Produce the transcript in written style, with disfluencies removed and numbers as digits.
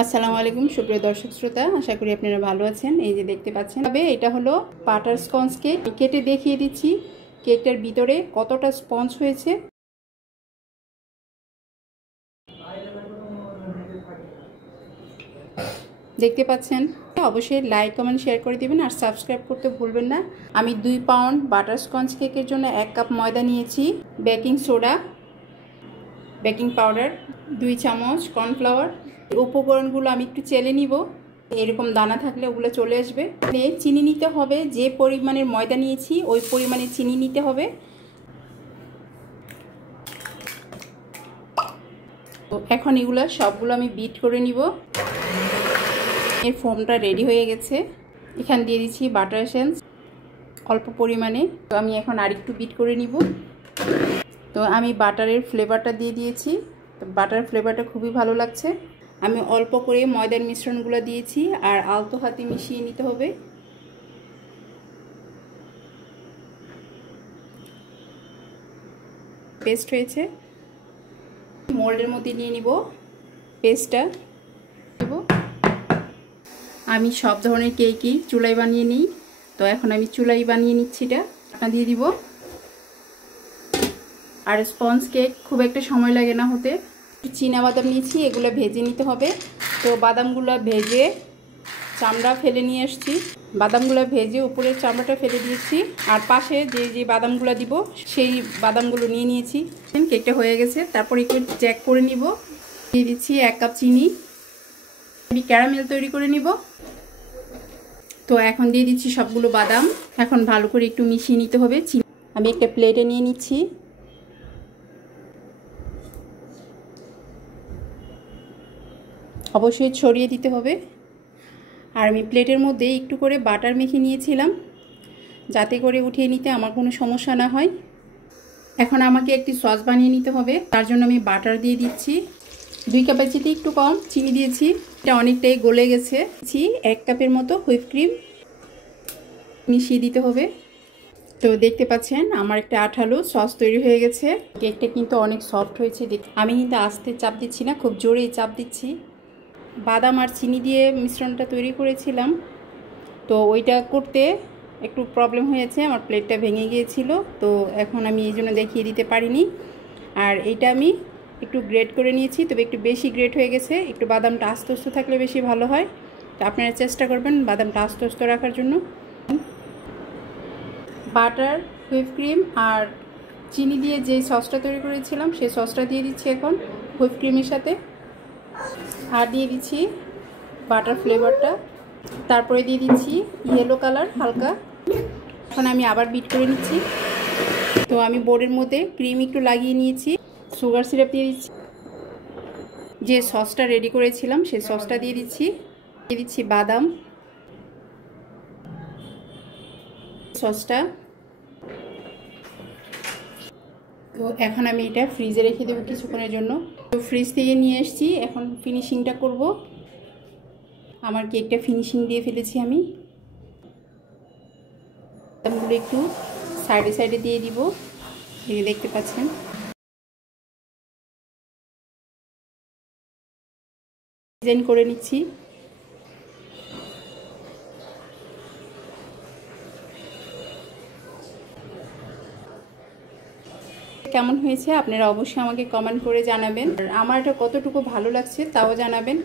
আসসালামু আলাইকুম সুপ্রিয় দর্শক শ্রোতা, আশা করি আপনারা ভালো আছেন। এই যে দেখতে পাচ্ছেন, তবে এটা হলো বাটার স্পঞ্জ কেক। কেটে দেখিয়ে দিচ্ছি কেকটার ভিতরে কতটা স্পঞ্জ হয়েছে। দেখতে পাচ্ছেন, অবশ্যই লাইক কমেন্ট শেয়ার করে দিবেন আর সাবস্ক্রাইব করতে ভুলবেন না। আমি 2 পাউন্ড বাটার স্পঞ্জ কেকের জন্য 1 কাপ ময়দা নিয়েছি, বেকিং সোডা, বেকিং পাউডার, 2 চামচ কর্নফ্লাওয়ার। উপকরণগুলো আমি একটু চেলে নিব, এরকম দানা থাকলে ওগুলো চলে আসবে। চিনি নিতে হবে, যে পরিমাণের ময়দা নিয়েছি ওই পরিমাণে চিনি নিতে হবে। তো এখন এগুলো সবগুলো আমি বিট করে নিব। এর ফোমটা রেডি হয়ে গেছে। এখান দিয়ে দিচ্ছি বাটার এসেন্স অল্প পরিমাণে। তো আমি এখন আরেকটু বিট করে নিব। তো আমি বাটারের ফ্লেভারটা দিয়ে দিয়েছি, তো বাটার ফ্লেভারটা খুবই ভালো লাগছে। আমি অল্প করে ময়দার মিশ্রণগুলো দিয়েছি আর আলতো হাতে মিশিয়ে নিতে হবে। পেস্ট হয়েছে, মোল্ডের মধ্যে নিয়ে নিব পেস্টটা। আমি সব ধরনের কেকই চুলায় বানিয়ে নিই, তো এখন আমি চুলাই বানিয়ে নিচ্ছি। এটা ঢাকনা দিয়ে দিব। আর স্পঞ্জ কেক খুব একটা সময় লাগে না হতে। চীনা বাদাম নিয়েছি, এগুলো ভেজে নিতে হবে। তো বাদামগুলো ভেজে চামড়া ফেলে নিয়ে আসছি। বাদামগুলো ভেজে উপরের চামড়াটা ফেলে দিয়েছি, আর পাশে যে বাদামগুলো দিব সেই বাদামগুলো নিয়ে নিয়েছি। কেকটা হয়ে গেছে, তারপর একটু চেক করে নিব। দিয়ে দিচ্ছি 1 কাপ চিনি। আমি ক্যারামেল তৈরি করে নিব। তো এখন দিয়ে দিচ্ছি সবগুলো বাদাম। এখন ভালো করে একটু মিশিয়ে নিতে হবে। আমি একটা প্লেটে নিয়ে নিচ্ছি। অবশ্যই ছড়িয়ে দিতে হবে। আর আমি প্লেটের মধ্যে একটু করে বাটার মেখে নিয়েছিলাম, যাতে করে উঠিয়ে নিতে আমার কোনো সমস্যা না হয়। এখন আমাকে একটি সস বানিয়ে নিতে হবে, তার জন্য আমি বাটার দিয়ে দিচ্ছি। 2 কাপের চেয়ে একটু কম চিনি দিয়েছি, এটা অনেকটাই গলে গেছে। 1 কাপের মতো হুইপ ক্রিম মিশিয়ে দিতে হবে। তো দেখতে পাচ্ছেন আমার একটা আঠালো সস তৈরি হয়ে গেছে। কেকটা কিন্তু অনেক সফট হয়েছে। আমি কিন্তু আস্তে চাপ দিচ্ছি না, খুব জোরেই চাপ দিচ্ছি। বাদাম আর চিনি দিয়ে মিশ্রণটা তৈরি করেছিলাম, তো ওইটা করতে একটু প্রবলেম হয়েছে, আমার প্লেটটা ভেঙে গিয়েছিল। তো এখন আমি এই জন্য দেখিয়ে দিতে পারিনি। আর এইটা আমি একটু গ্রেট করে নিয়েছি, তবে একটু বেশি গ্রেট হয়ে গেছে। একটু বাদামটা আস্তে আস্তে থাকলে বেশি ভালো হয়। তো আপনারা চেষ্টা করবেন বাদামটা আস্তে আস্তে রাখার জন্য। বাটার, হুইপ ক্রিম আর চিনি দিয়ে যে সসটা তৈরি করেছিলাম সেই সসটা দিয়ে দিচ্ছি এখন হুইপ ক্রিমের সাথে। আর দিয়ে দিচ্ছি বাটার ফ্লেভারটা, তারপরে দিয়ে দিচ্ছি ইয়েলো কালার হালকা। এখন আমি আবার বিট করে নিচ্ছি। তো আমি বোর্ডের মধ্যে ক্রিম একটু লাগিয়ে নিয়েছি, সুগার সিরাপ দিয়ে দিচ্ছি, যে সসটা রেডি করেছিলাম সেই সসটা দিয়ে দিচ্ছি বাদাম সসটা। তো এখন আমি এটা ফ্রিজে রেখে দেবো কিছুক্ষণের জন্য। তো ফ্রিজ থেকে নিয়ে এসেছি, এখন ফিনিশিংটা করব। আমার কেকটা ফিনিশিং দিয়ে ফেলেছি আমি। বাদামগুলো একটু সাইডে সাইডে দিয়ে দিব, এই দেখতে পাচ্ছেন। ডিজাইন করে নিচ্ছি। কেমন হয়েছে আপনারা অবশ্যই আমাকে কমেন্ট করে জানাবেন। আর আমার এটা কতটুকু ভালো লাগছে তাও জানাবেন।